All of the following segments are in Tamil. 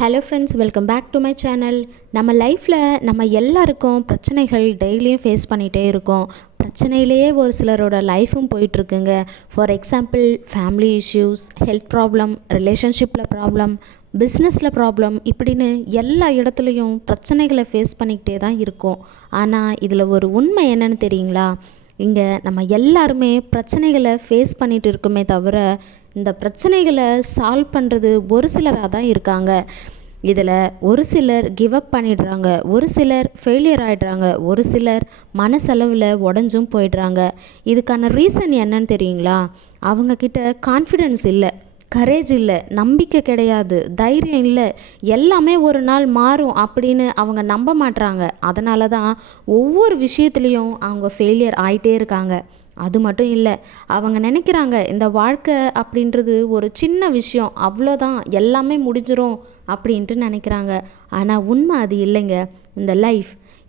Hello friends, welcome back to my channel. நம்ம லைஃப்பில் நம்ம எல்லாருக்கும் பிரச்சனைகள் டெய்லியும் ஃபேஸ் பண்ணிகிட்டே இருக்கோம். பிரச்சனையிலேயே ஒரு சிலரோட லைஃப்பும் போயிட்டுருக்குங்க. For example, family issues, health problem, ரிலேஷன்ஷிப்பில் ப்ராப்ளம், பிஸ்னஸில் ப்ராப்ளம், இப்படின்னு எல்லா இடத்துலையும் பிரச்சனைகளை ஃபேஸ் பண்ணிக்கிட்டே தான் இருக்கோம். ஆனால் இதில் ஒரு உண்மை என்னன்னு தெரியுங்களா? இங்கே நம்ம எல்லாருமே பிரச்சனைகளை ஃபேஸ் பண்ணிகிட்டு இருக்கோமே தவிர, இந்த பிரச்சனைகளை சால்வ் பண்ணுறது ஒரு சிலராக தான் இருக்காங்க. இதில் ஒரு சிலர் கிவ் அப் பண்ணிடுறாங்க, ஒரு சிலர் ஃபெயிலியர் ஆகிடுறாங்க, ஒரு சிலர் மனசளவில் உடஞ்சும் போயிடுறாங்க. இதுக்கான ரீசன் என்னன்னு தெரியுங்களா? அவங்கக்கிட்ட கான்ஃபிடென்ஸ் இல்லை, கரேஜ் இல்லை, நம்பிக்கை கிடையாது, தைரியம் இல்லை, எல்லாமே ஒரு நாள் மாறும் அப்படின்னு அவங்க நம்ப மாட்றாங்க. அதனால தான் ஒவ்வொரு விஷயத்துலேயும் அவங்க ஃபெயிலியர் ஆகிட்டே இருக்காங்க. அது மட்டும் இல்லை, அவங்க நினைக்கிறாங்க இந்த வாழ்க்கை அப்படின்றது ஒரு சின்ன விஷயம், அவ்வளோதான், எல்லாமே முடிஞ்சிரும் அப்படின்ட்டு நினைக்கிறாங்க. ஆனால் உண்மை அது இல்லைங்க.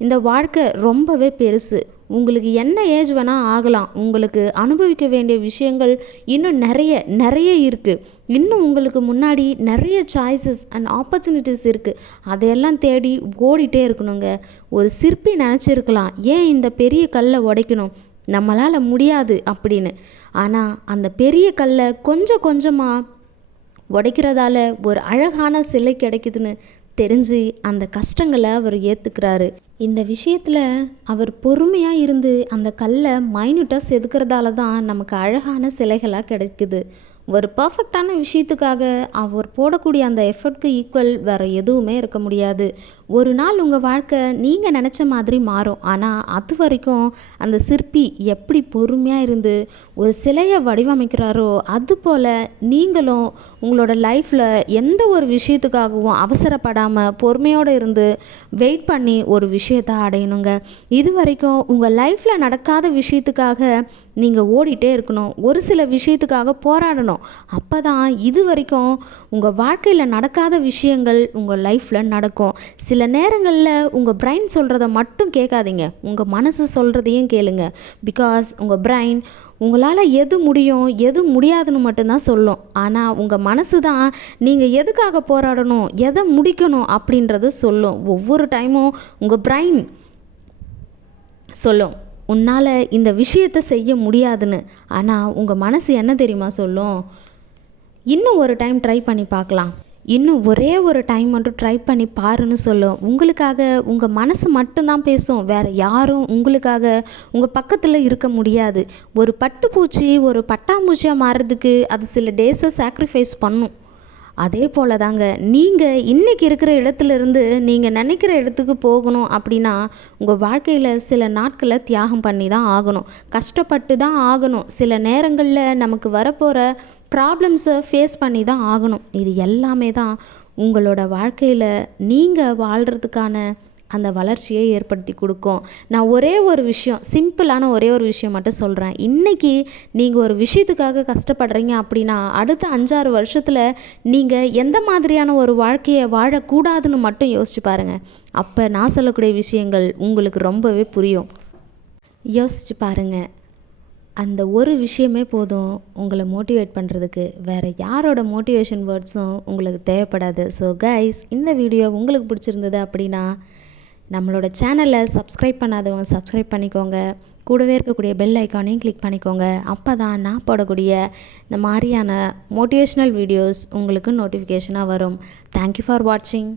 இந்த வாழ்க்கை ரொம்பவே பெருசு. உங்களுக்கு என்ன ஏஜ் வேணால் ஆகலாம். உங்களுக்கு அனுபவிக்க வேண்டிய விஷயங்கள் இன்னும் நிறைய இருக்குது. இன்னும் உங்களுக்கு முன்னாடி நிறைய சாய்ஸஸ் அண்ட் ஆப்பர்ச்சுனிட்டிஸ் இருக்குது. அதையெல்லாம் தேடி ஓடிட்டே இருக்கணுங்க. ஒரு சிற்பி நினச்சிருக்கலாம், ஏன் இந்த பெரிய கல்லை உடைக்கணும், நம்மளால் முடியாது அப்படின்னு. ஆனால் அந்த பெரிய கல்லை கொஞ்சம் கொஞ்சமாக உடைக்கிறதால ஒரு அழகான சிலை கிடைக்குதுன்னு தெரிஞ்சு அந்த கஷ்டங்களை அவர் ஏற்றுக்கிறாரு. இந்த விஷயத்தில் அவர் பொறுமையாக இருந்து அந்த கல்லை மைன்யூட்டாக செதுக்கிறதால தான் நமக்கு அழகான சிலைகளாக கிடைக்குது. ஒரு பர்ஃபெக்டான விஷயத்துக்காக அவர் போடக்கூடிய அந்த எஃபர்ட்க்கு ஈக்குவல் வேறு எதுவுமே இருக்க முடியாது. ஒரு நாள் உங்கள் வாழ்க்கை நீங்கள் நினச்ச மாதிரி மாறும். ஆனால் அது வரைக்கும் அந்த சிற்பி எப்படி பொறுமையாக இருந்து ஒரு சிலையை வடிவமைக்கிறாரோ, அதுபோல் நீங்களும் உங்களோட லைஃப்பில் எந்த ஒரு விஷயத்துக்காகவும் அவசரப்படாமல் பொறுமையோடு இருந்து வெயிட் பண்ணி ஒரு விஷயத்தை அடையணுங்க. இது வரைக்கும் உங்கள் லைஃப்பில் நடக்காத விஷயத்துக்காக நீங்கள் ஓடிட்டே இருக்கணும். ஒரு சில விஷயத்துக்காக போராடணும். அப்போ தான் இது வரைக்கும் உங்கள் வாழ்க்கையில் நடக்காத விஷயங்கள் உங்கள் லைஃப்பில் நடக்கும். சில நேரங்களில் உங்கள் பிரைன் சொல்கிறத மட்டும் கேட்காதீங்க, உங்கள் மனசு சொல்கிறதையும் கேளுங்க. பிகாஸ் உங்கள் பிரைன் உங்களால் எது முடியும் எது முடியாதுன்னு மட்டும்தான் சொல்லும். ஆனால் உங்கள் மனசு தான் நீங்கள் எதுக்காக போராடணும், எதை முடிக்கணும் அப்படின்றது சொல்லும். ஒவ்வொரு டைமும் உங்கள் பிரைன் சொல்லும், உன்னால் இந்த விஷயத்தை செய்ய முடியாதுன்னு. ஆனால் உங்கள் மனசு என்ன தெரியுமா சொல்லும்? இன்னும் ஒரு டைம் ட்ரை பண்ணி பார்க்கலாம், இன்னும் ஒரே ஒரு டைம் மட்டும் ட்ரை பண்ணி பாருன்னு சொல்லும். உங்களுக்காக உங்கள் மனசு மட்டும்தான் பேசும். வேறு யாரும் உங்களுக்காக உங்கள் பக்கத்தில் இருக்க முடியாது. ஒரு பட்டுப்பூச்சி ஒரு பட்டாம்பூச்சியாக மாறுறதுக்கு அது சில டேஸை சாக்ரிஃபைஸ் பண்ணும். அதே போல் தாங்க, நீங்கள் இன்றைக்கி இருக்கிற இடத்துலேருந்து நீங்கள் நினைக்கிற இடத்துக்கு போகணும் அப்படின்னா உங்கள் வாழ்க்கையில் சில நாட்களை தியாகம் பண்ணி தான் ஆகணும், கஷ்டப்பட்டு தான் ஆகணும். சில நேரங்களில் நமக்கு வரப்போகிற ப்ராப்ளம்ஸை ஃபேஸ் பண்ணி தான் ஆகணும். இது எல்லாமே தான் உங்களோட வாழ்க்கையில் நீங்கள் வாழ்கிறதுக்கான அந்த வளர்ச்சியை ஏற்படுத்தி கொடுக்கும். நான் ஒரே ஒரு விஷயம், சிம்பிளான ஒரே ஒரு விஷயம் மட்டும் சொல்கிறேன். இன்றைக்கி நீங்கள் ஒரு விஷயத்துக்காக கஷ்டப்படுறீங்க அப்படின்னா அடுத்த 5-6 வருஷத்தில் நீங்கள் எந்த மாதிரியான ஒரு வாழ்க்கையை வாழக்கூடாதுன்னு மட்டும் யோசிச்சு பாருங்கள். அப்போ நான் சொல்லக்கூடிய விஷயங்கள் உங்களுக்கு ரொம்பவே புரியும். யோசிச்சு பாருங்கள். அந்த ஒரு விஷயமே போதும் உங்களை மோட்டிவேட் பண்ணுறதுக்கு. வேறு யாரோட மோட்டிவேஷன் வேர்ட்ஸும் உங்களுக்கு தேவைப்படாது. ஸோ கைஸ், இந்த வீடியோ உங்களுக்கு பிடிச்சிருந்தது அப்படின்னா நம்மளோட சேனலை சப்ஸ்கிரைப் பண்ணாதவங்க சப்ஸ்கிரைப் பண்ணிக்கோங்க. கூடவே இருக்கக்கூடிய பெல் ஐக்கானையும் கிளிக் பண்ணிக்கோங்க. அப்போ தான் நான் போடக்கூடிய இந்த மாதிரியான மோட்டிவேஷ்னல் வீடியோஸ் உங்களுக்கு நோட்டிஃபிகேஷனாக வரும். தேங்க்யூ ஃபார் வாட்சிங்.